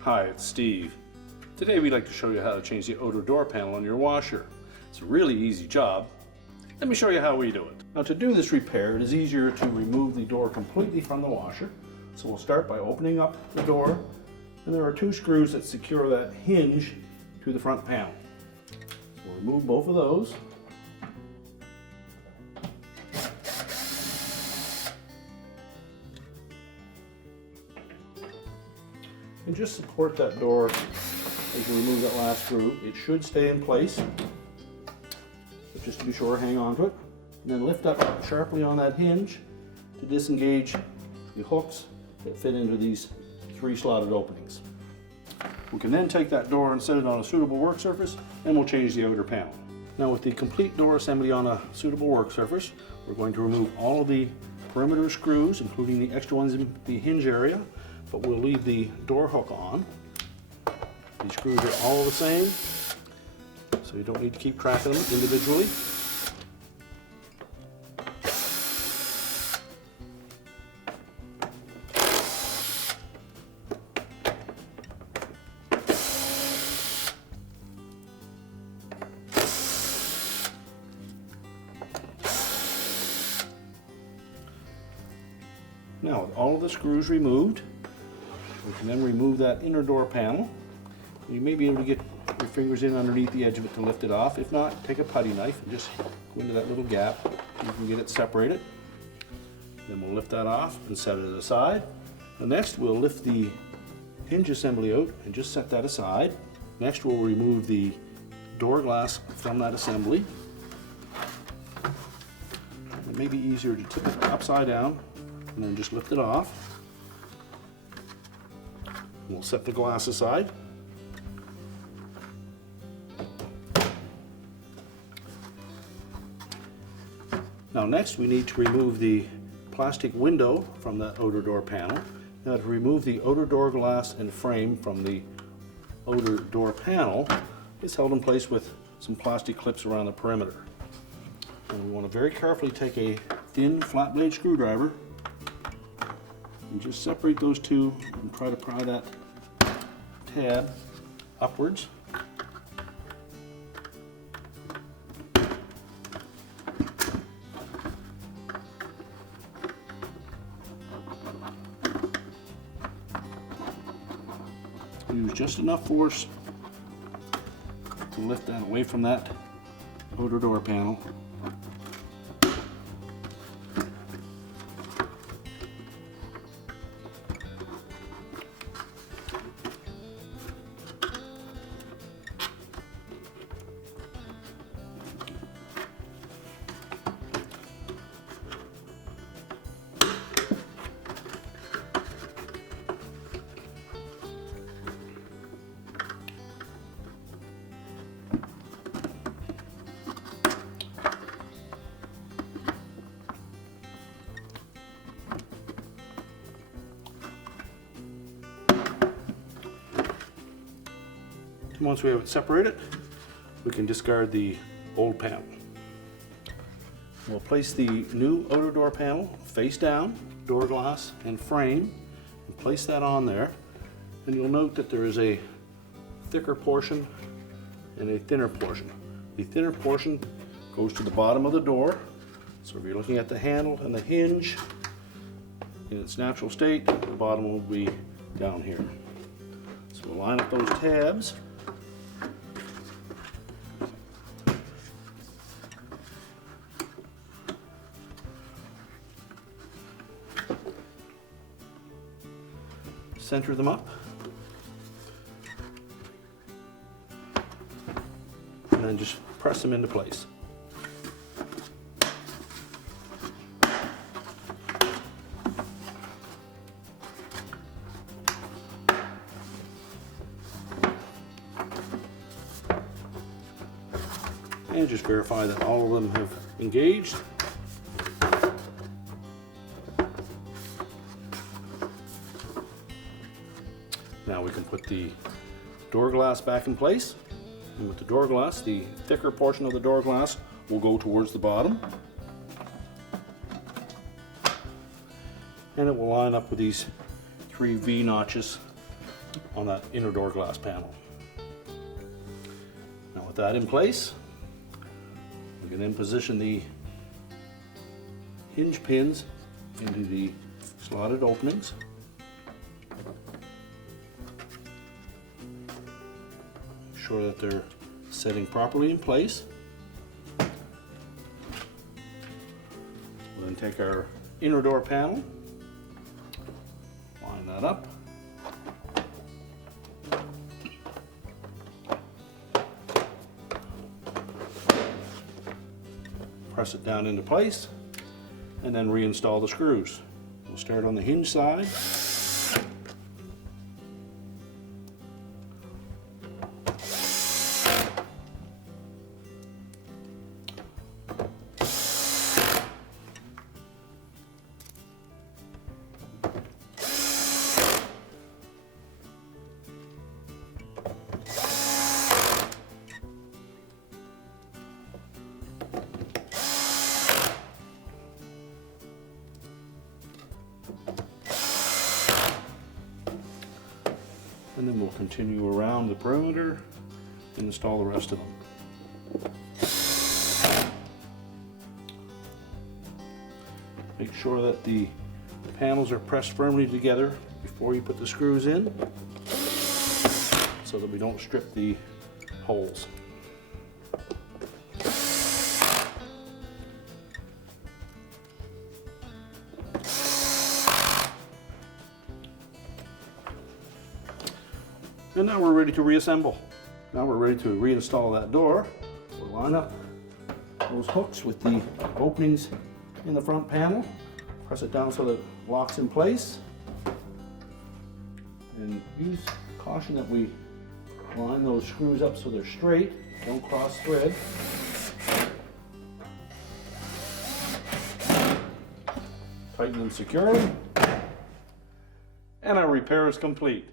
Hi, it's Steve. Today we'd like to show you how to change the outer door panel on your washer. It's a really easy job. Let me show you how we do it. Now to do this repair, it is easier to remove the door completely from the washer. So we'll start by opening up the door, and there are 2 screws that secure that hinge to the front panel. We'll remove both of those. And just support that door as you remove that last screw. It should stay in place, but just to be sure, hang on to it. And then lift up sharply on that hinge to disengage the hooks that fit into these 3 slotted openings. We can then take that door and set it on a suitable work surface, and we'll change the outer panel. Now with the complete door assembly on a suitable work surface, we're going to remove all of the perimeter screws, including the extra ones in the hinge area, but we'll leave the door hook on. These screws are all the same, so you don't need to keep track of them individually. Now with all of the screws removed, we can then remove that inner door panel. You may be able to get your fingers in underneath the edge of it to lift it off. If not, take a putty knife and just go into that little gap. You can get it separated. Then we'll lift that off and set it aside. And next we'll lift the hinge assembly out and just set that aside. Next we'll remove the door glass from that assembly. It may be easier to tip it upside down and then just lift it off. We'll set the glass aside. Now next we need to remove the plastic window from the outer door panel. Now to remove the outer door glass and frame from the outer door panel, it's held in place with some plastic clips around the perimeter. And we want to very carefully take a thin flat blade screwdriver and just separate those two and try to pry that tab upwards. Use just enough force to lift that away from that outer door panel. Once we have it separated, we can discard the old panel. We'll place the new outer door panel face down, door glass and frame, and place that on there. And you'll note that there is a thicker portion and a thinner portion. The thinner portion goes to the bottom of the door. So if you're looking at the handle and the hinge in its natural state, the bottom will be down here. So we'll line up those tabs. Center them up, and then just press them into place. And just verify that all of them have engaged. Now we can put the door glass back in place. And with the door glass, the thicker portion of the door glass will go towards the bottom. and it will line up with these 3 V notches on that inner door glass panel. Now with that in place, we can then position the hinge pins into the slotted openings. Make sure that they're setting properly in place. We'll then take our inner door panel, line that up. Press it down into place and then reinstall the screws. We'll start on the hinge side. And then we'll continue around the perimeter and install the rest of them. Make sure that the panels are pressed firmly together before you put the screws in, so that we don't strip the holes. And now we're ready to reassemble. Now we're ready to reinstall that door. We'll line up those hooks with the openings in the front panel. Press it down so that it locks in place. And use caution that we line those screws up so they're straight, don't cross thread. Tighten them securely. And our repair is complete.